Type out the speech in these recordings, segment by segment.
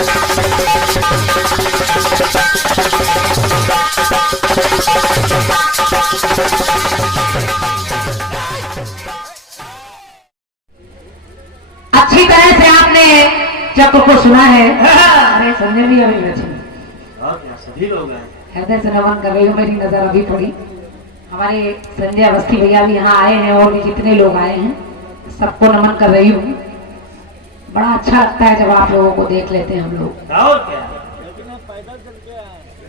अच्छी तरह से आपने चक्र को सुना है। अरे संजय भी अभी सभी लोग हैं। हृदय से नमन कर रही हूँ। मेरी नजर अभी पड़ी, हमारे संजय अवस्थी भैया भी यहाँ आए हैं और भी जितने लोग आए हैं सबको नमन कर रही हूँ। बड़ा अच्छा लगता है जब आप लोगों को देख लेते हैं हम लोग। और क्या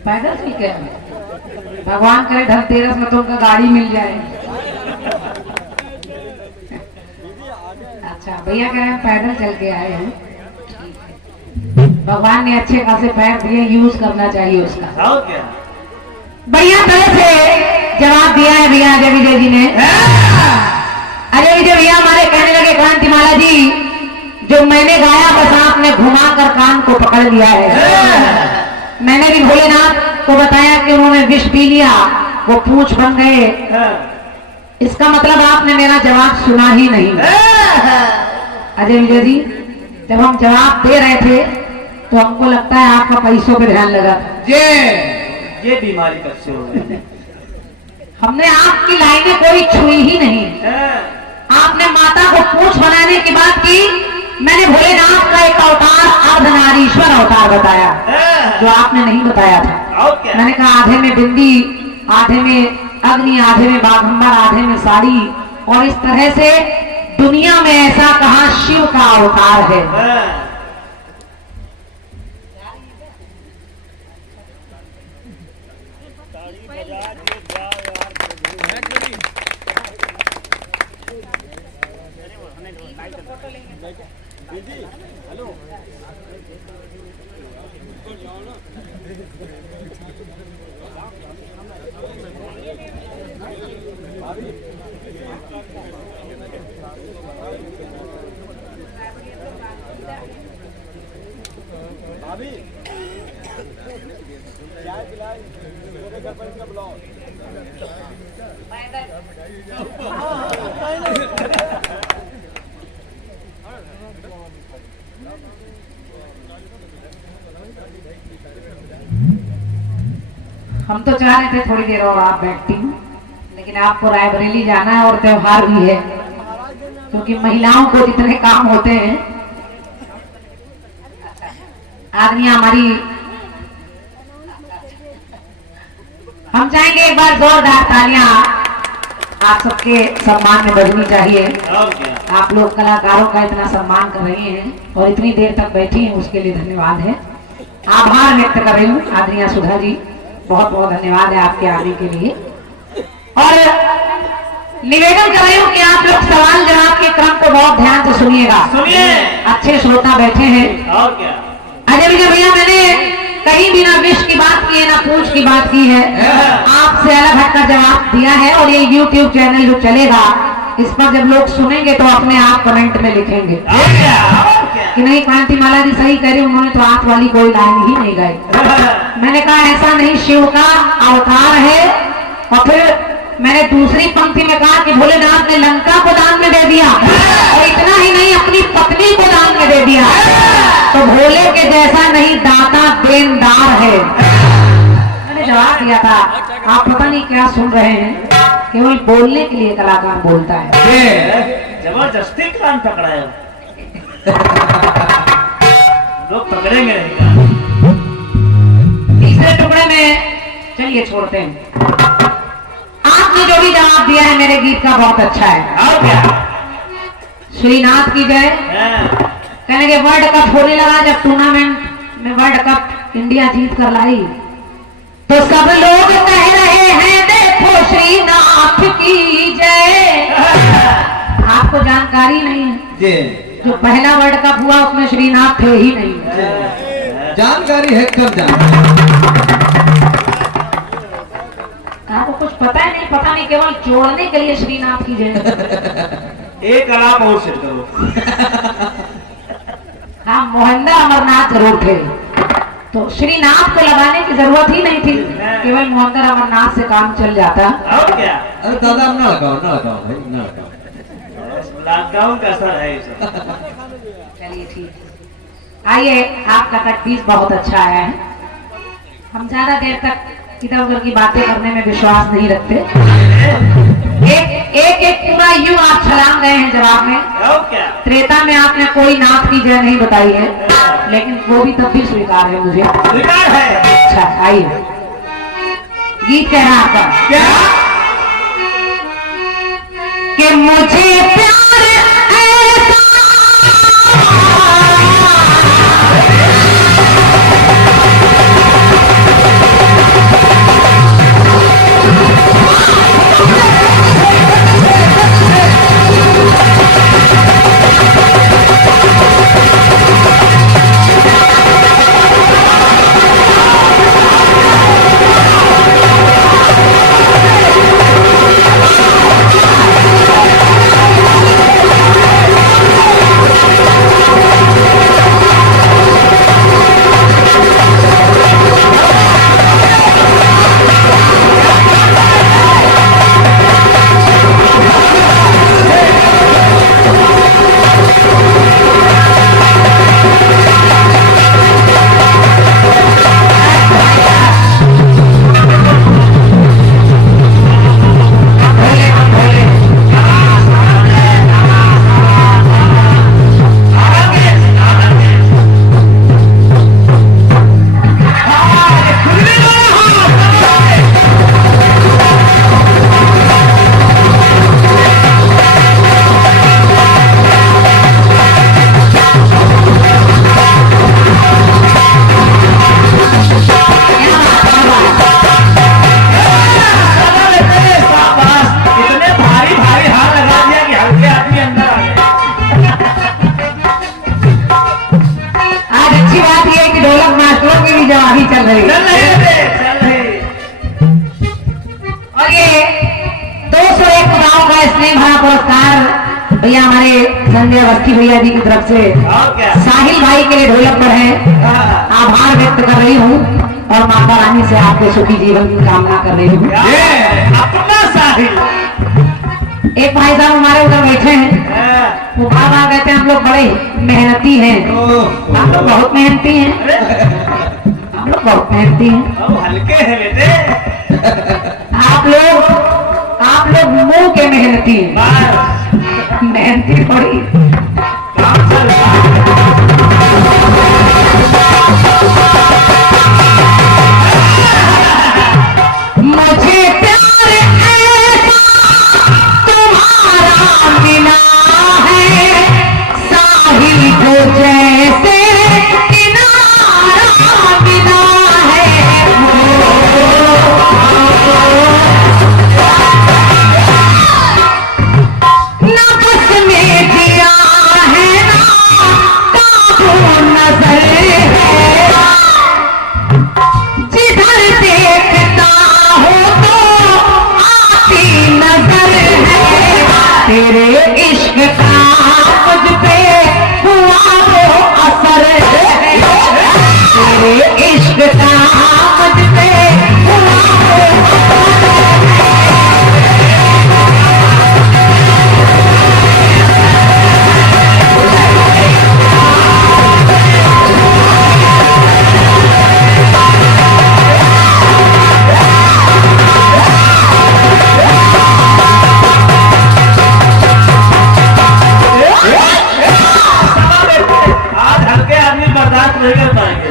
पैदल चल के आए। भगवान करे धनतेरस में तो उनका गाड़ी मिल जाए। अच्छा भैया कह रहे हैं पैदल चल के आए हैं। भगवान ने अच्छे खासे पैर दिए, यूज करना चाहिए उसका। और क्या बढ़िया तरह से जवाब दिया है भैया अजय विजय जी ने। अजय विजय भैया हमारे कहने लगे कांतिमाला जी, जो मैंने गाया बस आपने घुमा कर कान को पकड़ लिया है। मैंने भी भोलेनाथ को बताया कि उन्होंने विष पी लिया, वो पूंछ बन गए। इसका मतलब आपने मेरा जवाब सुना ही नहीं। अजय विजय जी, जब हम जवाब दे रहे थे तो हमको लगता है आपका पैसों पे ध्यान लगा। ये बीमारी कब से हो गई? हमने आपकी लाइनें कोई छुई ही नहीं। आपने माता को पूंछ बनाने की बात की, मैंने भोलेनाथ का एक अवतार अर्धनारीश्वर अवतार बताया जो आपने नहीं बताया था। मैंने कहा आधे में बिंदी, आधे में अग्नि, आधे में बाघंबर, आधे में साड़ी, और इस तरह से दुनिया में ऐसा कहा शिव का अवतार है। हम तो चाह रहे थे थोड़ी देर और आप बैठती, लेकिन आपको रायबरेली जाना है और त्योहार भी है, क्योंकि महिलाओं को जितने काम होते हैं, आदमी हमारी, हम चाहेंगे एक बार जोरदार तालियां आप सबके सम्मान में बजनी चाहिए। आप लोग कलाकारों का इतना सम्मान कर रही हैं और इतनी देर तक बैठी हैं, उसके लिए धन्यवाद है। आभार व्यक्त कर रही हूँ आदरणीय सुधा जी, बहुत बहुत धन्यवाद है आपके आने के लिए। और निवेदन कर रही हूँ कि आप लोग सवाल जवाब के क्रम को बहुत ध्यान से सुनिएगा। अच्छे श्रोता बैठे हैं। और क्या अजय विजय भैया, मैंने कहीं भी ना विष की बात की है ना पूंछ की बात की है, आपसे अलग हटकर जवाब दिया है। और ये YouTube चैनल जो चलेगा, इस पर जब लोग सुनेंगे तो अपने आप कमेंट में लिखेंगे कि नहीं कांतिमाला जी सही कह रही, उन्होंने तो हाथ वाली कोई लाइन ही नहीं गाई। मैंने कहा ऐसा नहीं, शिव का अवतार है। और फिर मैंने दूसरी पंक्ति में कहा कि भोलेनाथ ने लंका को दान में दे दिया, और इतना ही नहीं अपनी पत्नी को दान में दे दिया। तो भोले के जैसा नहीं, दाता देनदार है। मैंने जवाब दिया था, आप पता नहीं क्या सुन रहे हैं, केवल बोलने के लिए कलाकार बोलता है। जबरदस्ती कान पकड़ाया, लोग पकड़ेंगे नहीं। तीसरे टुकड़े में चलिए छोड़ते हैं। आपने जो भी जवाब दिया है मेरे गीत का बहुत अच्छा है। और क्या श्रीनाथ की जय। कहने के वर्ल्ड कप होने लगा, जब टूर्नामेंट में वर्ल्ड कप इंडिया जीत कर लाई, तो सब लोग कह रहे हैं देखो श्रीनाथ की जय। आपको जानकारी नहीं है, जो पहला वर्ल्ड कप हुआ उसमें श्रीनाथ थे ही नहीं। जानकारी है कब जान, आपको कुछ पता है नहीं, पता नहीं, केवल जोड़ने के लिए श्रीनाथ की जय। एक अलाप और सेट करो। हाँ, मोहंदा अमरनाथ जरूर थे, तो श्रीनाथ को लगाने की जरूरत ही नहीं थी, केवल मोहंदा अमरनाथ से काम चल जाता। और क्या अरे दादा ना लगाओ भाई, ना लगाओ। लॉकडाउन का असर है। चलिए ठीक है। आइए, आपका कट पीस बहुत अच्छा आया है। हम ज्यादा देर तक इधर उधर की बातें करने में विश्वास नहीं रखते। एक पूरा यूं आप छलांग गए हैं जवाब में। और क्या? त्रेता में आपने कोई नाथ की जय नहीं बताई है, लेकिन वो भी तब भी स्वीकार है मुझे। स्वीकार है। अच्छा, आइए, गीत कह रहा आपका क्या? कि मुझे प्यार जवाबी चल रही है। और ये 201 गाँव का स्नेह भरा पुरस्कार भैया हमारे संजय अवस्थी भैया जी की तरफ से साहिल भाई के लिए ढोलक पर है। आभार व्यक्त कर रही हूँ और माता रानी से आपके सुखी जीवन की कामना कर रही हूँ। अपना साहिल। एक भाई साहब हमारे उधर बैठे हैं, वो बाबा कहते हैं हम लोग बड़े मेहनती हैं। हम लोग बहुत मेहनती हैं, हम लोग बहुत मेहनती हैं। हल्के हैं बेटे। आप लोग मुंह के मेहनती हैं, मेहनती थोड़ी। काम चल रहा है। मुझे प्यार ऐसा तुम्हारा मिला है, साहिल को जैसे किनारा मिला है। ना बस में दिया है ना काबू नजर है, जिधर देखता हो तो आती नजर है। तेरे इश्क का मुझ पे हुआ वो असर है, तेरे इश्क का मुझ पे हुआ वो आज हल्के आदमी बर्दाश्त नहीं कर पाएंगे।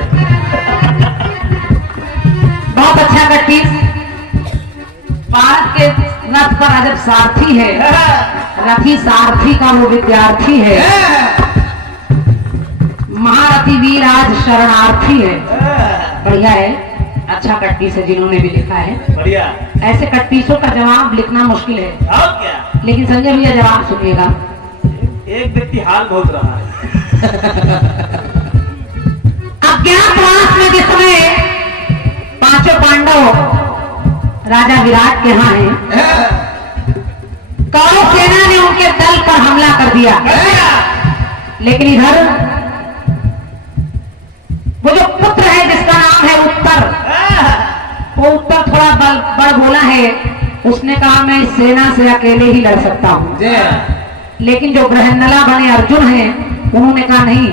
बहुत अच्छा कट्टी। भारत के रथ पर अजब सारथी है, रथी सारथी का वो विद्यार्थी है। महारथी वीर आज शरणार्थी है। बढ़िया है, अच्छा कट्टी से जिन्होंने भी लिखा है। बढ़िया। ऐसे कट्टीसों का जवाब लिखना मुश्किल है, और क्या? लेकिन संजय भैया जवाब सुनिएगा। एक व्यक्ति हाल बहुत रहा है। अज्ञातवास में जिस समय पांचों पांडव राजा विराट के यहाँ हैं, कौरव सेना ने उनके दल पर हमला कर दिया, लेकिन इधर वो जो पुत्र है जिसका नाम है उत्तर, वो उत्तर थोड़ा बड़ बोला है। उसने कहा मैं इस सेना से अकेले ही लड़ सकता हूँ। लेकिन जो बृहन्नला बने अर्जुन हैं, उन्होंने कहा नहीं,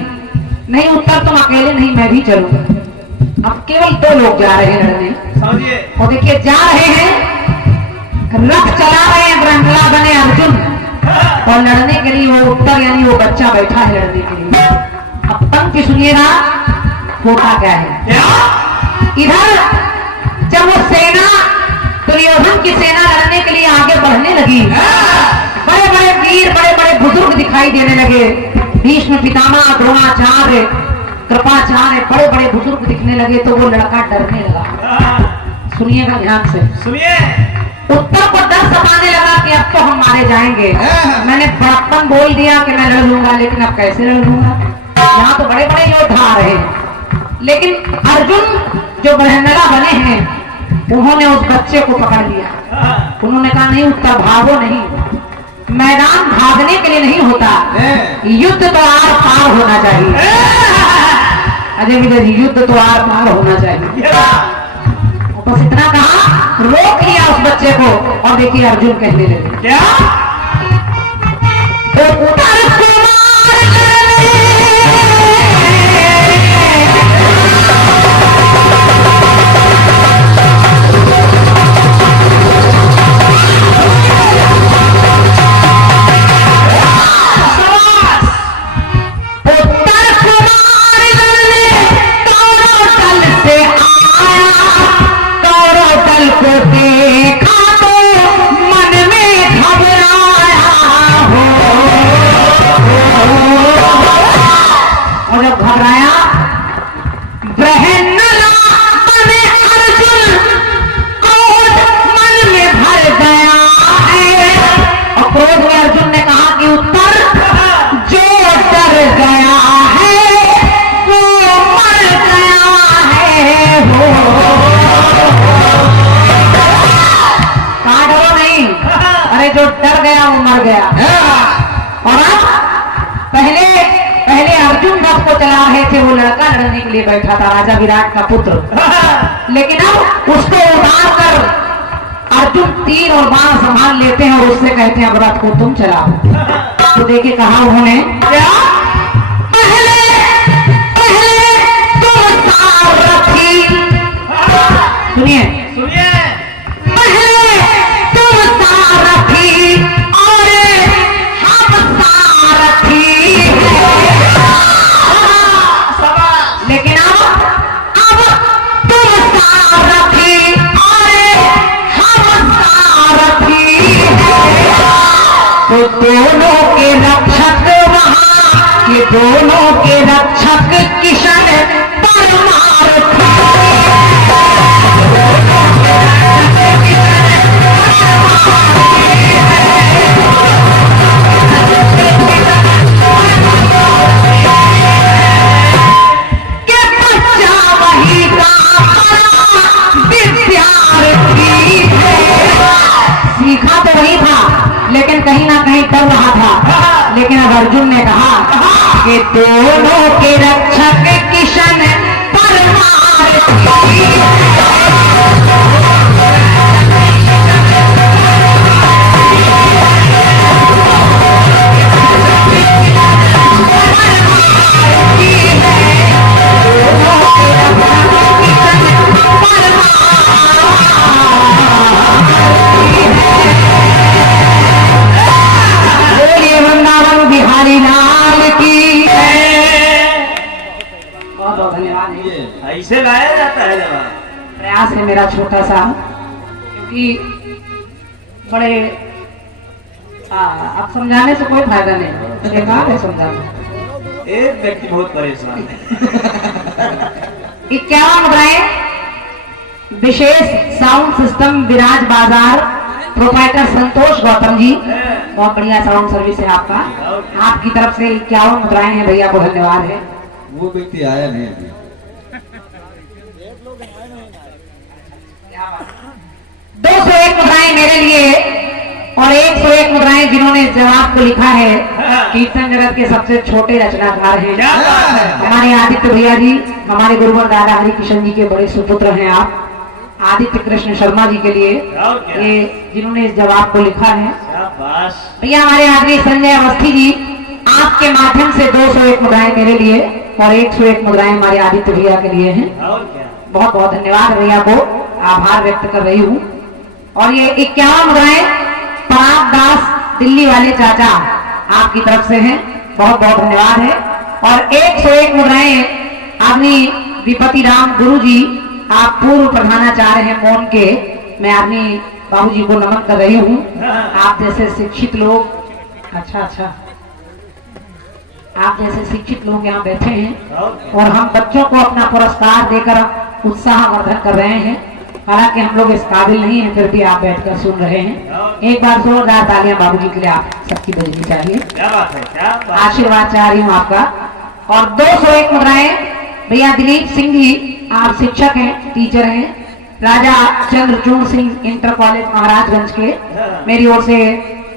नहीं उत्तर तुम अकेले नहीं, मैं भी चलूंगा। अब केवल 2 लोग जा रहे हैं लड़ने। समझिए। और देखिए जा रहे हैं, रथ चला रहे हैं, ब्रह्मला बने अर्जुन, और लड़ने के लिए वो उत्तर यानी वो बच्चा बैठा है लड़ने के लिए। अब पंक्ति सुनिएगा, होता क्या है। इधर जब वो सेना दुर्योधन की सेना लड़ने के लिए आगे बढ़ने लगी, बड़े बड़े वीर, बड़े बड़े बुजुर्ग दिखाई देने लगे। भीष्म पितामह, द्रोणाचार्य, कृपाचार्य, बड़े बड़े बुजुर्ग दिखने लगे। तो वो लड़का डरने लगा। सुनिएगा ध्यान से, सुनिए। उत्तर को डर सताने लगा कि अब तो हम मारे जाएंगे। मैंने बड़प्पन बोल दिया कि मैं लड़ लूंगा, लेकिन अब कैसे लड़ लूंगा। यहाँ तो बड़े बड़े योद्धा आ रहे हैं, लेकिन अर्जुन जो बृहन्नला बने हैं, उन्होंने उस बच्चे को पकड़ लिया। उन्होंने कहा नहीं उत्तर भागो नहीं, मैदान भागने के लिए नहीं होता, युद्ध तो आर पार होना चाहिए। अजय विजय जी, युद्ध तो आर पार होना चाहिए। बस इतना कहा, रोक लिया उस बच्चे को, और देखिए अर्जुन कहने लगे क्या? जो डर गया वो मर गया। और अब पहले पहले अर्जुन रथ को चला रहे थे, वो लड़का लड़ने के लिए बैठा था, राजा विराट का पुत्र। लेकिन अब उसको उतार कर अर्जुन तीर और बाण संभाल लेते हैं और उससे कहते हैं अब रथ को तुम चलाओ। तो देखिए कहा उन्होंने क्या, पहले पहले तुम सारथी, सुनिए सुनिए। पहले तुम सारथी और हम सारथी हैं। लेकिन अब तुम सारथी और हम सारथी हैं। तो दोनों के रक्षक वहाँ, ये दोनों के रक्षक किशन परमारथी। सीखा तो वही था, लेकिन कहीं ना कहीं डर रहा था। लेकिन अब अर्जुन ने कहा कि दोनों के रक्षक किशन परमारथी। बिहारी लाल की बहुत बहुत धन्यवाद है। ऐसे गाया जाता है जवाब। प्रयास है मेरा छोटा सा, क्योंकि बड़े अब समझाने से कोई फायदा नहीं, बेकार है समझाना। एक व्यक्ति बहुत परेशान है। 51 मुद्राएं, विशेष साउंड सिस्टम विराज बाजार, प्रोप्राइटर संतोष गौतम जी, बहुत बढ़िया साउंड सर्विस है आपका। आपकी तरफ से 51 मुद्राएं हैं, भैया को धन्यवाद है। वो व्यक्ति आया नहीं अभी। 201 मुद्राएं मेरे लिए और 101 मुद्राएं जिन्होंने इस जवाब को लिखा है। कीर्तन जगत के सबसे छोटे रचनाकार हैं हमारे आदित्य भैया जी, हमारे गुरुवर दादा हरि किशन जी के बड़े सुपुत्र हैं आप, आदित्य कृष्ण शर्मा जी के लिए ये जिन्होंने इस जवाब को लिखा है। भैया हमारे आदमी संजय अवस्थी जी, आपके माध्यम से 201 मुद्राएं मेरे लिए और 101 मुद्राएं हमारे आदित्य भैया के लिए हैं। और क्या? बहुत बहुत धन्यवाद भैया को, आभार व्यक्त कर रही हूँ। और ये 51 मुद्राएं पराग दास दिल्ली वाले चाचा आपकी तरफ से हैं, बहुत बहुत धन्यवाद है। और 101 मुद्राएं आदमी विपति राम गुरु जी, आप पूर्व प्रधानाचार्य हैं मौन के, मैं आदमी बाबू जी को नमन कर रही हूँ। आप जैसे शिक्षित लोग, अच्छा आप जैसे शिक्षित लोग यहाँ बैठे हैं और हम बच्चों को अपना पुरस्कार देकर उत्साहवर्धन कर रहे हैं। हालांकि हम लोग इस काबिल नहीं है, फिर भी आप बैठकर सुन रहे हैं। एक बार जोरदार तालियां बाबूजी के लिए आप सबकी बजनी चाहिए। क्या बात है, क्या बात। आशीर्वाद चाह रही हूँ आपका। और 201 मुद्राएं भैया दिलीप सिंह जी, आप शिक्षक हैं, टीचर हैं, राजा चंद्रचूड़ सिंह इंटर कॉलेज महाराजगंज के, मेरी ओर से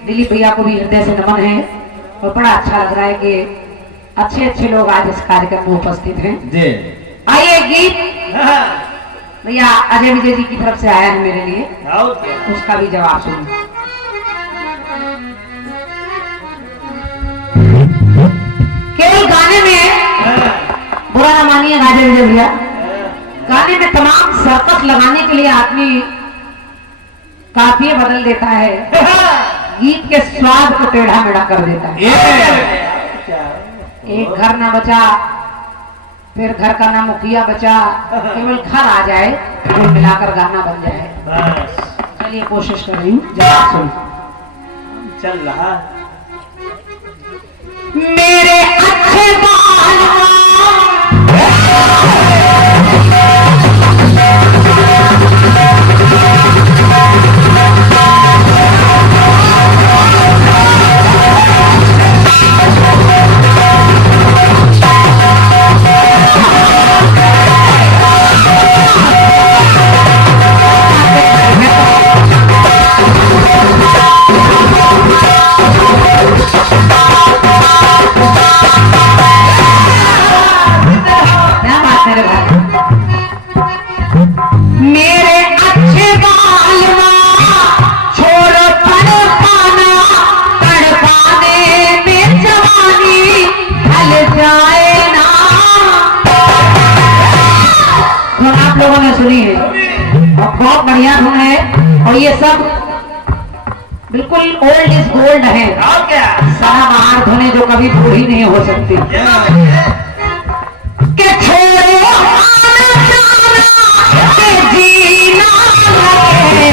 दिलीप भैया को भी हृदय से नमन है। और बड़ा अच्छा लग रहा है कि अच्छे अच्छे लोग आज इस कार्यक्रम में उपस्थित हैं। जी आइए गीत भैया अजय विजय जी की तरफ से आया है मेरे लिए, और क्या? उसका भी जवाब सुनिए। केवल गाने में बुरा न मानिए अजय विजय भैया, गाने में तमाम सर्कस लगाने के लिए आदमी काफिये बदल देता है, गीत के स्वाद को टेढ़ा मेढ़ा कर देता है। एक घर ना बचा, फिर घर का ना मुखिया बचा, केवल घर आ जाए तो मिलाकर गाना बन जाए। बस चलिए कोशिश कर रही हूँ, जवाब सुन। चल रहा। मेरे अच्छे बाल सुनी है और बहुत बढ़िया धुन है। और ये सब बिल्कुल ओल्ड इज गोल्ड है, और क्या? सारा बाहर धुने जो कभी पूरी नहीं हो सकती। के छोड़ो आना जाना के जीना लगे,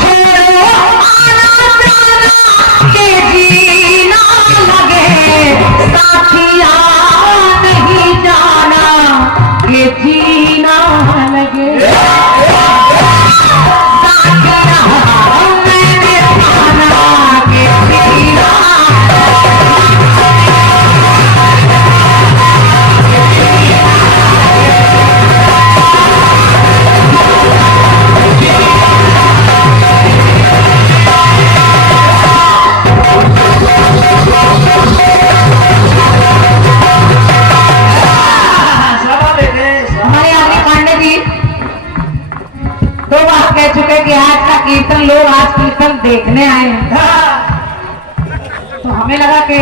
छोड़ो आना जाना के जीना लगे, साथिया नहीं जाना के जीना लगे, साथिया मैंने जाना के जीना। हमारे आगे पांडे जी 2 बार कह चुके कि आज का कीर्तन लोग आज कीर्तन देखने आए हैं, तो हमें लगा कि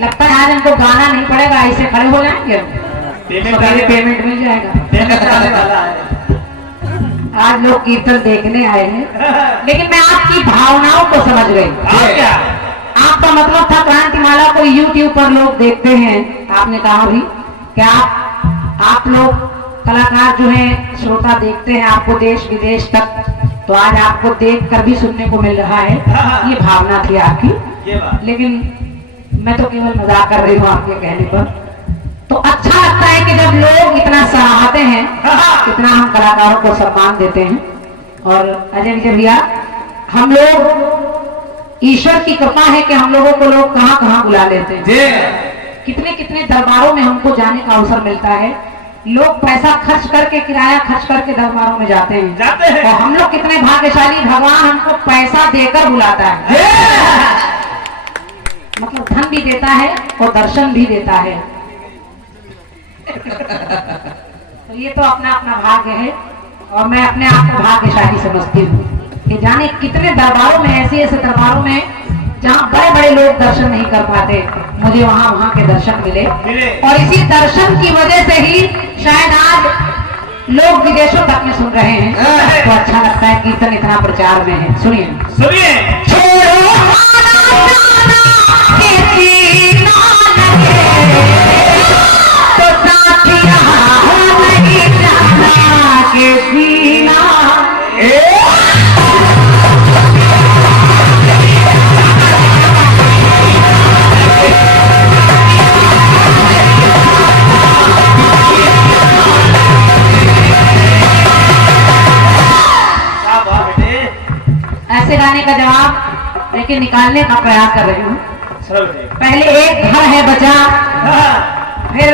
लगता है आज हमको गाना नहीं पड़ेगा, ऐसे खड़े हो जाएंगे, पेमेंट मिल जाएगा। आज लोग कीर्तन देखने आए हैं, लेकिन मैं आपकी भावनाओं को समझ गई। आपका मतलब था क्रांतिमाला को YouTube पर लोग देखते हैं, आपने कहा भी क्या आप लोग कलाकार जो हैं श्रोता देखते हैं आपको देश विदेश तक, तो आज आपको देख कर भी सुनने को मिल रहा है, ये भावना थी आपकी। लेकिन मैं तो केवल मजाक कर रही हूँ आपके कहने पर। तो अच्छा लगता है कि जब लोग इतना सराहते हैं, इतना हम कलाकारों को सम्मान देते हैं। और अजय विजय भैया, हम लोग ईश्वर की कृपा है कि हम लोगों को लोग कहाँ कहाँ बुला लेते हैं, कितने कितने दरबारों में हमको जाने का अवसर मिलता है। लोग पैसा खर्च करके, किराया खर्च करके दरबारों में जाते हैं, और हम लोग कितने भाग्यशाली, भगवान हमको पैसा देकर बुलाता है, मतलब धन भी देता है और दर्शन भी देता है। तो ये तो अपना अपना भाग्य है, और मैं अपने आप को भाग्यशाली समझती हूँ कि जाने कितने दरबारों में, ऐसे ऐसे दरबारों में जहाँ बड़े बड़े लोग दर्शन नहीं कर पाते, मुझे वहाँ के दर्शन मिले। और इसी दर्शन की वजह से ही शायद आज लोग विदेशों तक में सुन रहे हैं। तो अच्छा लगता है, कीर्तन इतना प्रचार में है। सुनिए सुनिए। तो साथिया नहीं जाना के सीना ऐसे गाने का जवाब लेकिन निकालने का प्रयास कर रही हूँ। पहले एक घर है बचा, फिर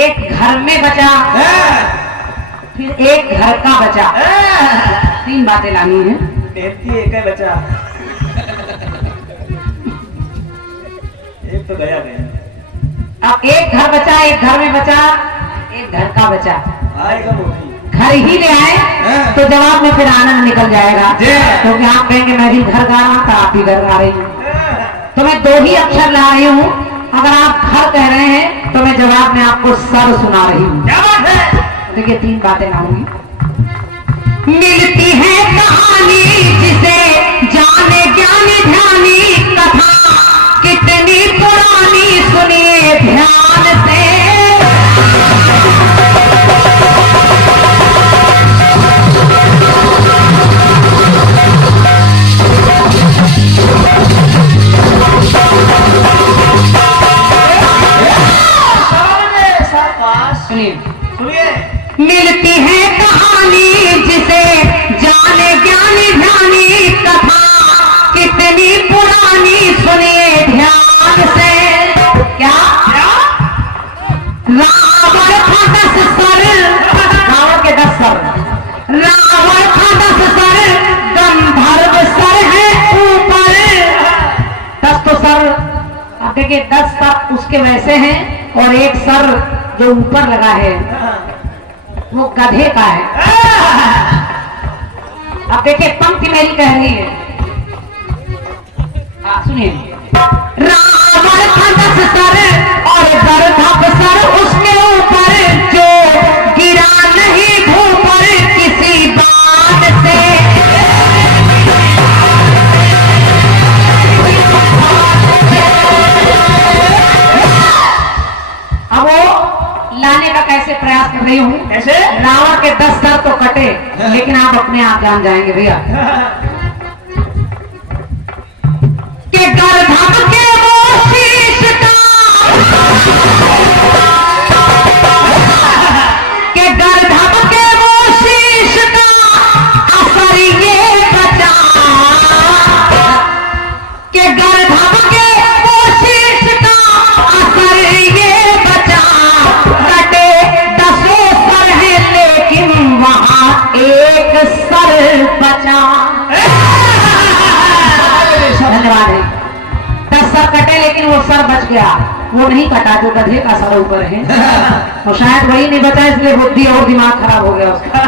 एक घर में बचा, फिर एक घर का बचा। 3 बातें लानी है। एक है बचा, एक तो गया नहीं। अब एक घर बचा, एक घर में बचा, एक घर का बचा। आएगा वो भी। घर ही ले आए तो जवाब में फिर आनंद निकल जाएगा, क्योंकि आप कहेंगे मैं भी घर गा रहा था, आप भी घर गा रही हूँ। तो मैं 2 ही अक्षर ला रही हूँ। अगर आप घर कह रहे हैं तो मैं जवाब में आपको सर सुना रही हूँ। क्या बात है? देखिए 3 बातें लाऊंगी। मिलती है कहानी जिसे जाने ज्ञानी ध्यानी, कथा कितनी पुरानी सुनिए ध्यान से। सुनिए। मिलती है कहानी जिसे जाने ज्ञानी ध्यानी, कथा कितनी पुरानी सुनिए ध्यान से। क्या रावण था 10 सर, रावण के 10 सर, रावण था 10 सर, गंधर्व सर है ऊपर। 10 तो सर, आप देखिए 10 सर उसके वैसे हैं, और एक सर जो ऊपर लगा है वो गधे का है। अब देखिए पंक्ति मेरी कह रही है, सुनिए। रावण था 10 सर और गंधर्व सर उसके ऊपर, जो गिरा नहीं भू पर किसी बात से। अब वो लाने का कैसे प्रयास कर रही हूँ। कैसे? रावण के 10 सर तो कटे, लेकिन आप अपने आप जान जाएंगे भैया कि गर्दभ के वो शीश का, कि गर्दभ के वो शीश का असर ये बचा, कि गर्दभ के वो शीश का असर ये बचा। कटे 10 सर है लेकिन वहां एक सर बचा। धन्यवाद है। 10 सर कटे लेकिन वो सर बच गया, वो नहीं कटा जो गधे का सर ऊपर है। और शायद वही नहीं बचा, इसलिए बुद्धि और दिमाग खराब हो गया उसका।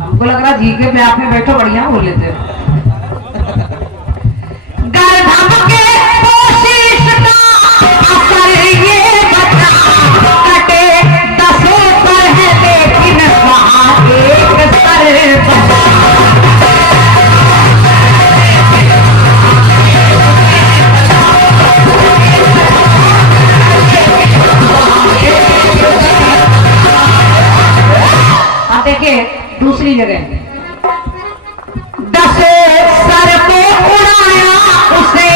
हमको लग रहा झीके पे आप में बैठो बढ़िया बोल लेते हो। गर्दभ के कोशिश का असर ये बचा, कटे 10 सर है लेकिन वहां एक सर बचा। अब देखिए दूसरी जगह, 10 सर को उड़ाया उसे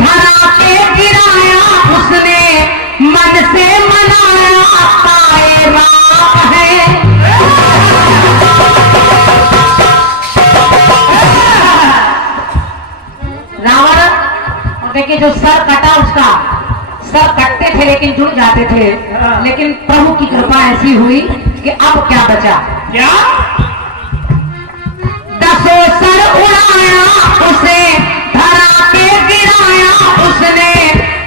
धरा के गिराया, उसने मन से मनाया पाए राम है। रावण, और देखिए जो सर कटा उसका, सर कटते थे लेकिन जुड़ जाते थे, लेकिन प्रभु की कृपा ऐसी हुई कि अब क्या बचा। क्या? 10 सर उड़ाया उसे धरा के गिराया, उसने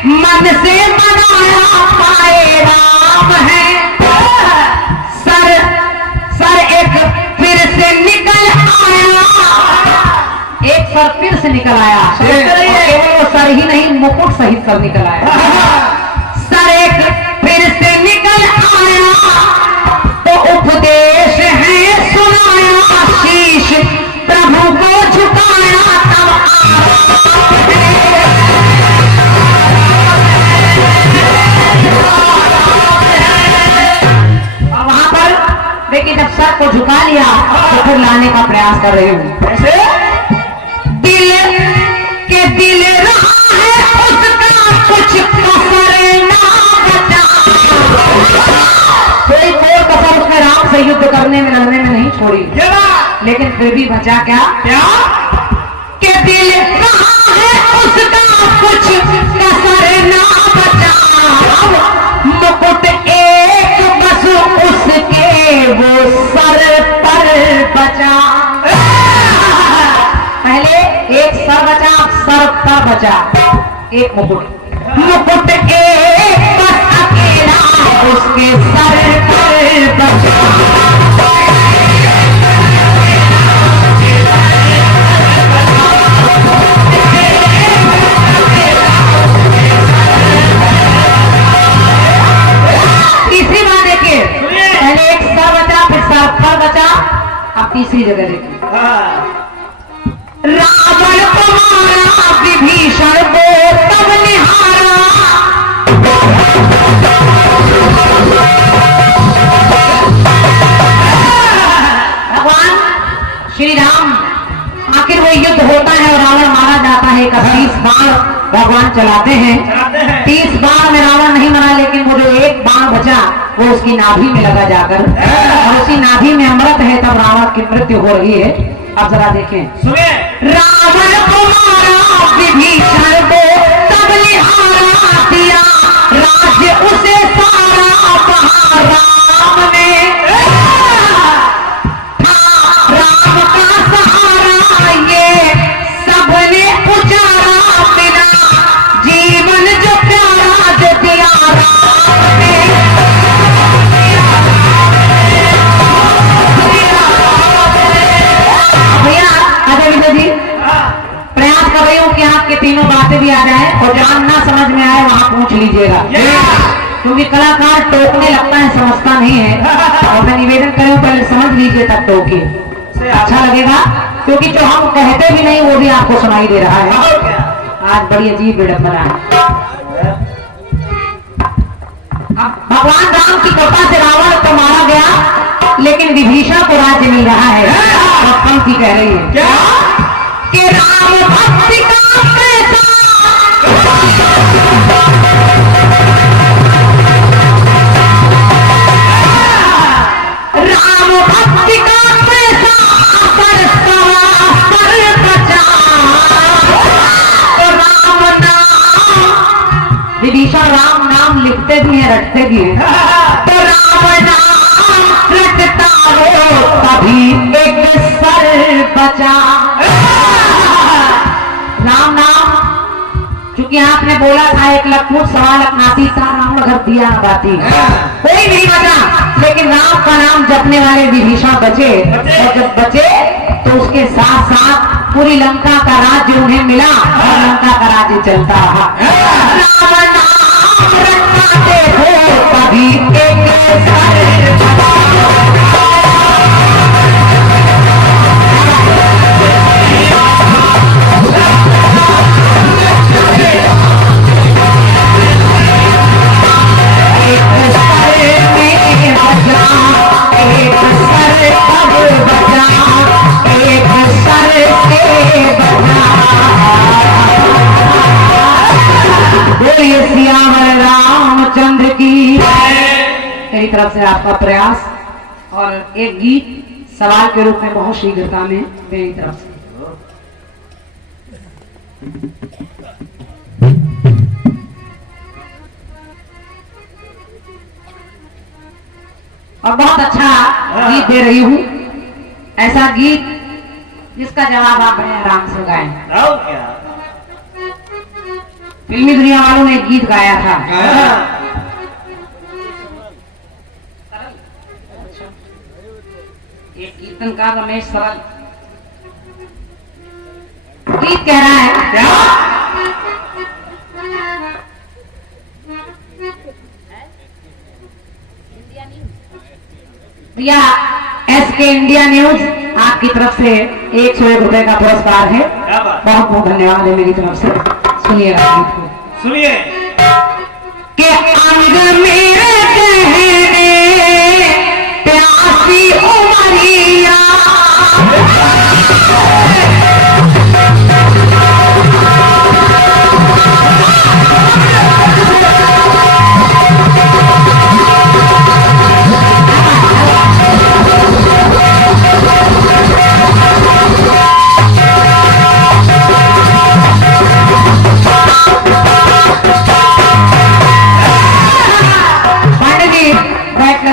मन से मनाया पाए राम है। सर एक फिर से निकल आया, से निकल आया। और केवल वो सर ही नहीं, मुकुट सहित सब निकल आया। सर एक फिर से निकल आया तो उपदेश है सुनाया, शीश प्रभु को झुकाया तब वहां पर देखिए, जब सर को झुका लिया तो फिर लाने का प्रयास कर रहे हूँ। कैसे? दिल के दिल रहा है उसका कुछ कसर ना बचा, कोई कोई कसर उसने राम से युद्ध करने में लड़ने में नहीं छोड़ी, लेकिन फिर भी बचा क्या? के दिल रहा है उसका कुछ कसर ना बचा, मुकुट एक बस उसके वो सर पर बचा। पहले एक सर बचा, सर पर बचा एक मुकुट, मुकुट एक बस अकेला उसके सर पर बचा। तीसरी बात देखिए, पहले एक सर बचा, फिर सर पर बचा, अब तीसरी जगह देखिए, रावण को मारा विभीषण को तब निहारा, भगवान श्री राम आखिर वो युद्ध होता है और रावण मारा जाता है। 31 बाण भगवान चलाते हैं, 30 बाण में रावण नहीं मरा, लेकिन वो जो एक बाण बचा वो उसकी नाभि में लगा जाकर, और उसी नाभि में अमृत है, तब रावण की मृत्यु हो रही है। अब जरा देखें, रावण को मारा विभीषण को तब निहारा, दिया राज्य उसे सारा वहां राम ने था राम का सहारा, ये सबने उजारा, बिना जीवन जो प्यारा जो दिया राम ने। भैया अजय विजय जी, प्रयास कर रही हूँ कि आपके तीनों बातें भी आ जाए, और जहां ना समझ में आए वहां पूछ लीजिएगा, क्योंकि कलाकार टोकने लगता है, समझता नहीं है। और मैं निवेदन करूँ पहले समझ लीजिए तब टोके, अच्छा लगेगा, क्योंकि जो हम कहते भी नहीं वो भी आपको सुनाई दे रहा है। आज बड़ी अजीब विडंबना है। भगवान राम की कृपा से रावण को मारा गया, लेकिन विभीषण को राज्य मिल रहा है। और पंक्ति कह रही है क्या कि राम भक्ति का पैसा, राम भक्ति का पैसा पर बचा, तो राम नाम, विभीषण राम नाम लिखते भी हैं रटते भी हैं, तो राम नाम रटता हो तभी एक सर बचा। राम नाम, क्योंकि आपने बोला था 1 लखमुट 1.25 लाख नाती सा राम घर दिया बाती, कोई नहीं बचा, लेकिन राम का नाम जपने वाले विभीषण बचे, और जब बचे तो उसके साथ साथ पूरी लंका का राज्य उन्हें मिला, और लंका का राज्य चलता रहा। राम नाम रटते हो तभी एक सर बचा। बोलिए सियावर रामचंद्र की। मेरी तरफ से आपका प्रयास और एक गीत सवाल के रूप में बहुत शीघ्रता में मेरी तरफ से। और बहुत अच्छा गीत दे रही हूँ, ऐसा गीत जिसका जवाब आप बड़े आराम से गाएं। फिल्मी दुनिया वालों ने एक गीत गाया था, एक कीर्तनकार रमेश सरल, गीत गीत कह रहा है क्या? भैया SK इंडिया न्यूज आपकी तरफ से 101 रुपए का पुरस्कार है। क्या बात? बहुत बहुत धन्यवाद है मेरी तरफ से। सुनिएगा गीत को। सुनिए। कि अंग मेरे कहने प्यासी उमरिया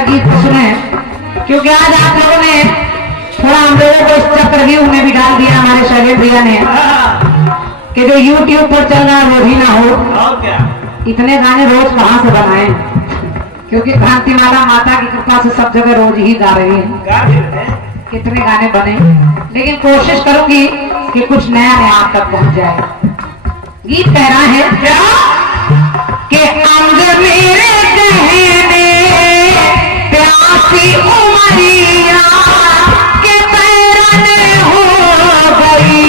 गीत को सुने, क्योंकि आज आप लोगों ने थोड़ा हम लोगों को इस चक्रव्यूह में भी डाल दिया हमारे शैलेश भैया ने कि जो YouTube पर चल रहा है वो भी ना हो। और क्या? इतने गाने रोज कहाँ से बनाए, क्योंकि क्रांतिमाला माता की कृपा से सब जगह रोज ही गा रही है। गा भी रहे हैं। कितने गाने बने, लेकिन कोशिश करूंगी कि कुछ नया नया आप तक पहुंच जाए। गीत कह रहा है क्या कि अंग मेरे कहने प्यासी उमरिया के पैरन हो गई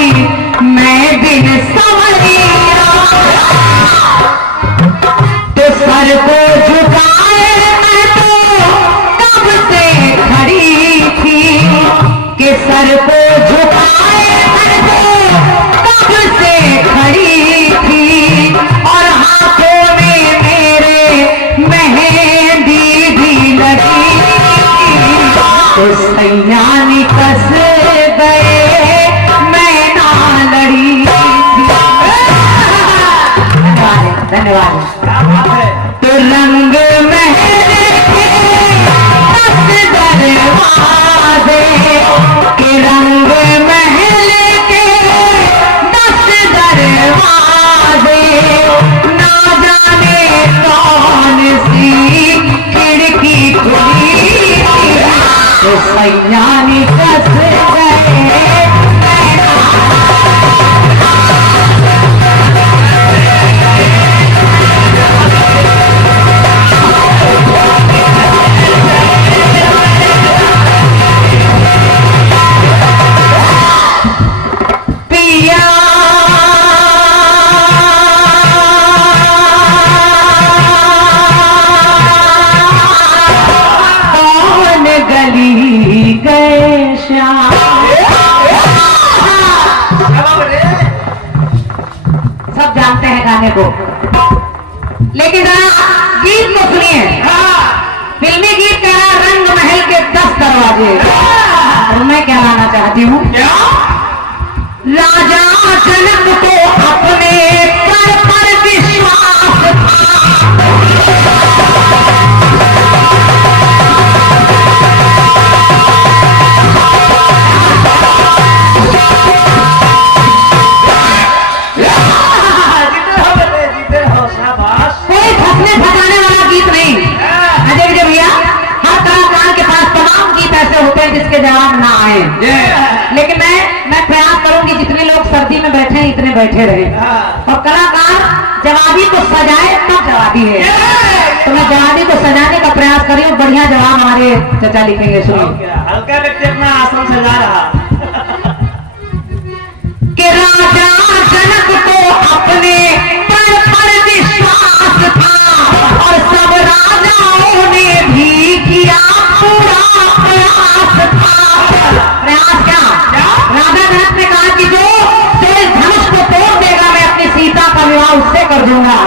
मैं बिन संवरिया, तो सर को झुकाए मैं तो कब से खड़ी थी, कि सर को झुकाए मैं तो कब से खड़ी थी, और हाथों में मेरे मेहंदी भी लगी, तो सैयानी कस गए मैं ना लड़ी थी। धन्यवाद। क्या बात है? तो रंग महल के 10 दरवाजे, के रंग महल के 10 दरवाजे, ना जाने कौन सी खिड़की खुली, तो सैयानी कस गए मैं ना गए श्याम। सब जानते हैं गाने को, लेकिन गीत को सुनिए। फिल्मी गीत कह रहा रंग महल के 10 दरवाजे, और मैं क्या लाना चाहती हूँ, राजा जनक को अपने पर विश्वास जिसके जवाब ना आए, लेकिन मैं प्रयास करूंगी जितने लोग सर्दी में बैठे हैं इतने बैठे रहे, और कलाकार जवाबी को सजाए तब जवाबी है, तो मैं जवाबी को सजाने का प्रयास करी हूँ। बढ़िया जवाब हमारे चचा लिखेंगे। सुनिए। हल्का व्यक्ति अपना आसन सजा रहा। कि राजा जनक को अपने पर विश्वास था, और सब राजाओं ने भी किया पूरा प्रयास था। प्रयास क्या? राजा जनक ने कहा कि जो तेरे धनुष को तोड़ देगा मैं अपनी सीता का विवाह उससे कर दूंगा।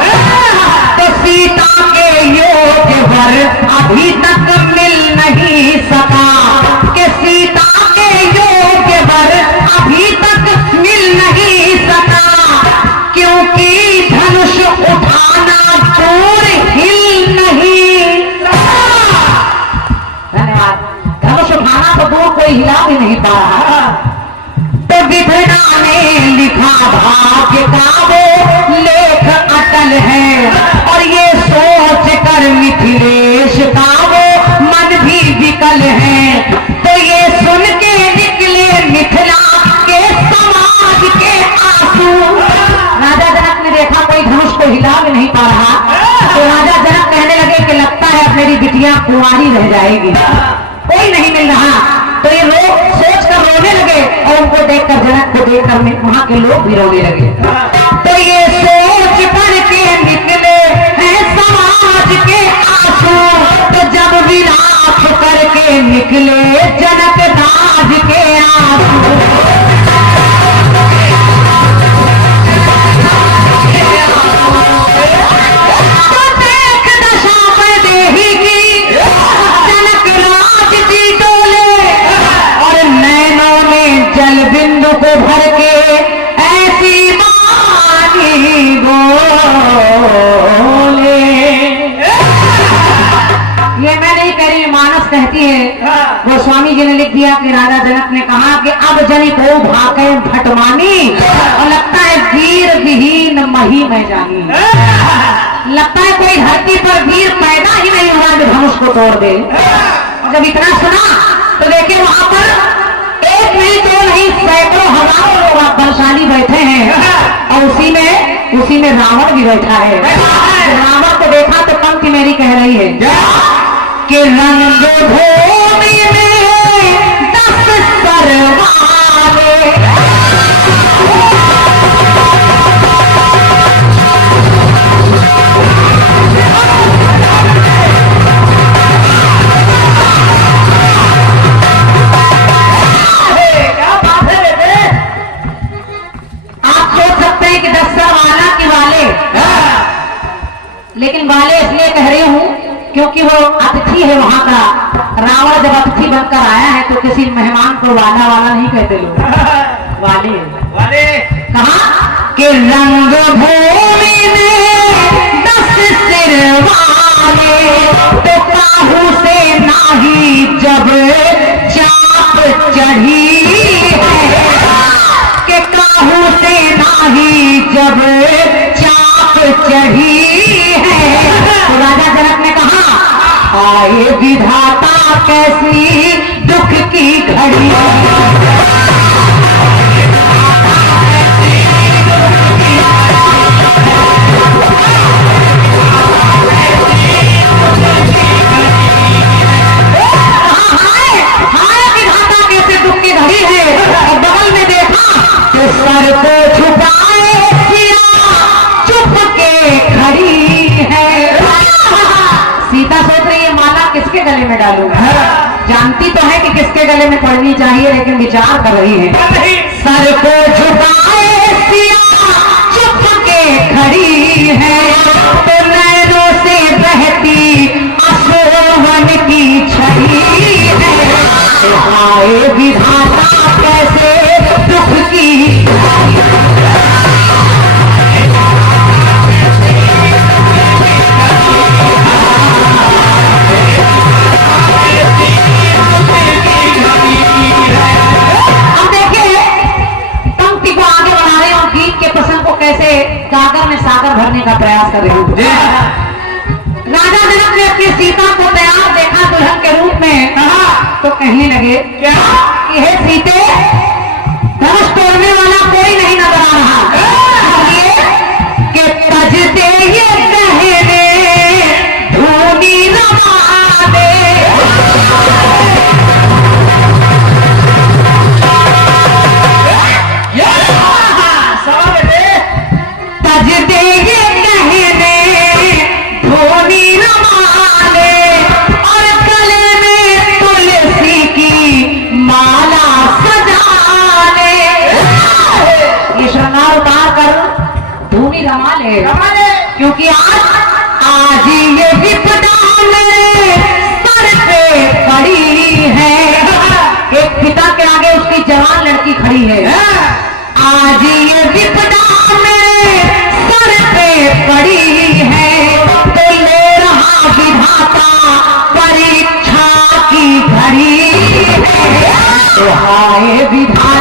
तो सीता के योग्य वर अभी तक मिल नहीं सका, कि सीता के योग्य वर अभी तक मिल नहीं सका, क्योंकि धनुष उठाना दूर हिल नहीं सका। धन्यवाद। धनुष उठाना तो दूर कोई हिला भी नहीं पा रहा। तो विधना ने लिखा भाग्य का वो लेख अटल है, और ये सोच कर मिथिलेश का वो मन भी विकल है। तो ये सुन के निकले मिथिला के समाज के आंसू, जाएगी, कोई नहीं मिल रहा। तो ये लोग सोच कर रोने लगे और उनको देखकर, जनक को देखकर वहां के लोग भी रोने लगे। तो ये सोच करके निकले हैं समाज के आंसू, तो जब विलाप करके निकले जनक दास के आंसू। जल बिंदु को भर के ऐसी बानी बोले। ये मैं नहीं कह रही, मानस कहती है। गोस्वामी जी ने लिख दिया कि राजा जनक ने कहा कि अब जनी को भागे भटमानी, और लगता है वीर विहीन मही में जानी। लगता है कोई धरती पर वीर पैदा ही नहीं हुआ जो धनुष को तोड़ दे। और जब इतना सुना तो देखे वहां पर एक नहीं दो नहीं सैकड़ों हजारों लोग बलशाली बैठे हैं, और उसी में रावण भी बैठा है। रावण को देखा तो पंक्ति मेरी कह रही है कि रंग भूमि में 10 सरवाले, लेकिन वाले इसलिए कह रही हूँ क्योंकि वो अतिथि है वहां का। रावण जब अतिथि बनकर आया है तो किसी मेहमान को वाला वाला नहीं कहते लोग, वाले वाले। कहा कि रंग भूमि में 10 सिर वाले, तो काहू से नाही जब चाप चढ़ी है, कि काहू से नाही जब चाप चढ़ी है। तो राजा जनक ने कहा आए विधाता कैसी दुख की घड़ी। सर को छुपाए चुप के खड़ी है। सीता सोच रही है माला किसके गले में डालूं। जानती तो है कि किसके गले में पड़नी चाहिए, लेकिन विचार कर रही है। सर को झुकाए चुप के खड़ी है, तो नैनों से बहती अशोवन की छड़ी है। हाय विधाता कैसे दुख की। कैसे सागर में सागर भरने का प्रयास कर रही हूँ। राजा जनक ने अपनी सीता को तैयार देखा दुल्हन के रूप में, तो कहने लगे क्या कि हे सीते, धनुष तोड़ने वाला कोई नहीं नजर आ रहा। कि तजते ये गहरे धूनी रमा दे। क्योंकि आज ये विपदा मेरे सर पे खड़ी है। एक पिता के आगे उसकी जवान लड़की खड़ी है। आज ये विपदा मेरे सर पे पड़ी है, तो ले रहा विधाता परीक्षा की घड़ी है। हाय विधाता